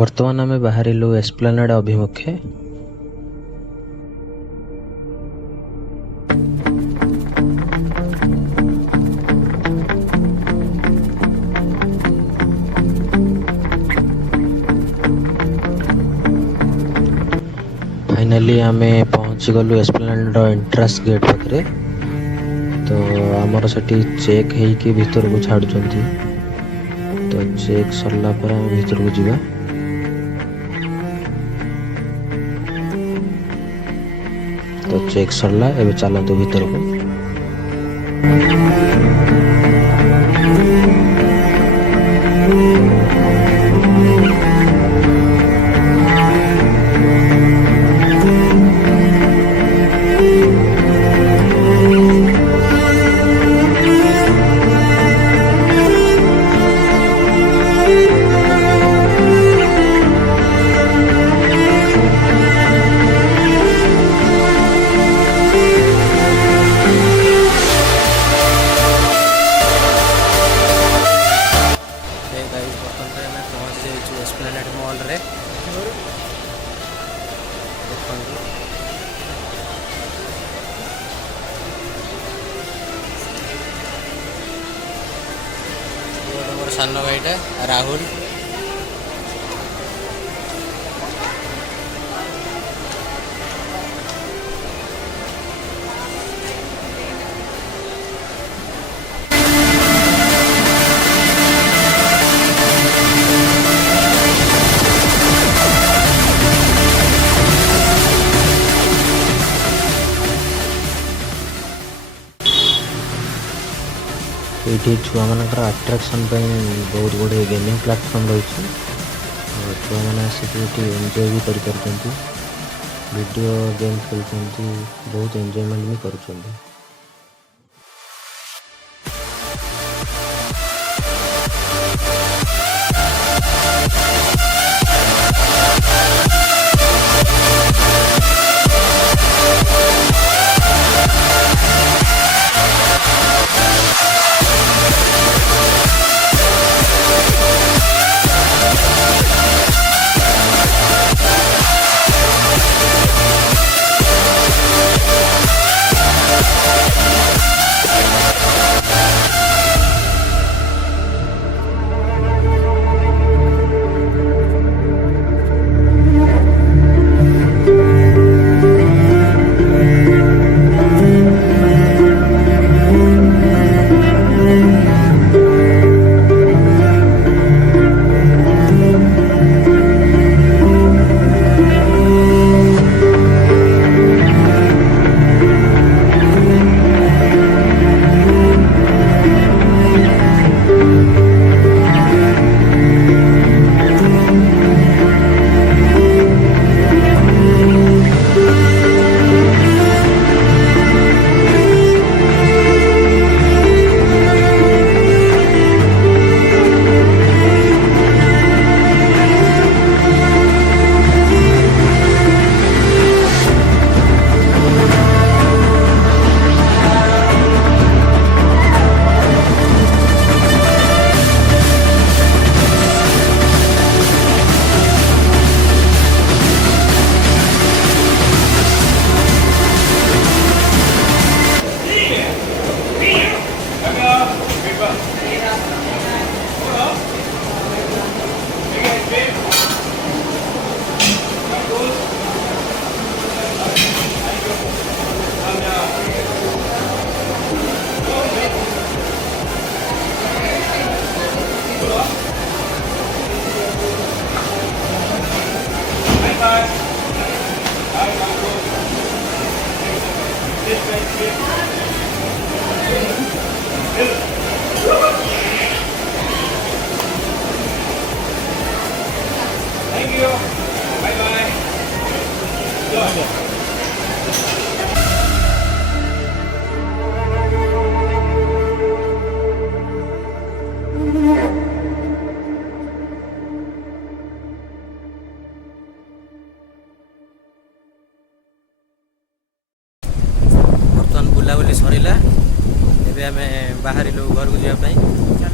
ବର୍ତ୍ତମାନ ଆମେ ବାହାରିଲୁ ଏସ୍ପ୍ଲାନେଡ୍ ଅଭିମୁଖେ। फाइनाली आमे पहुँची गलु एस्प्लानेड एंट्रांस गेट पाखरे। तो आमर सेठी चेक हेइकी भीतर को छाड़ुचंती। तो चेक सरला पर हम भीतर को जीवा। तो चेक सरला एबे चलतु भीतर को। एस्प्लानेड मॉल रे मोर सान भाईटा राहुल। ये छुआ मानकर अट्राक्शन बहुत गुड़े गेमिंग प्लेटफॉर्म रही है। छुआ मैंने आसिक एंजॉय भी कर वीडियो गेम खेलते बहुत एंजॉयमेंट भी कर। Thank you. Bye bye. बर्तमान बुलाबुली सरला एबे आमे बाहरिलु घर को जाय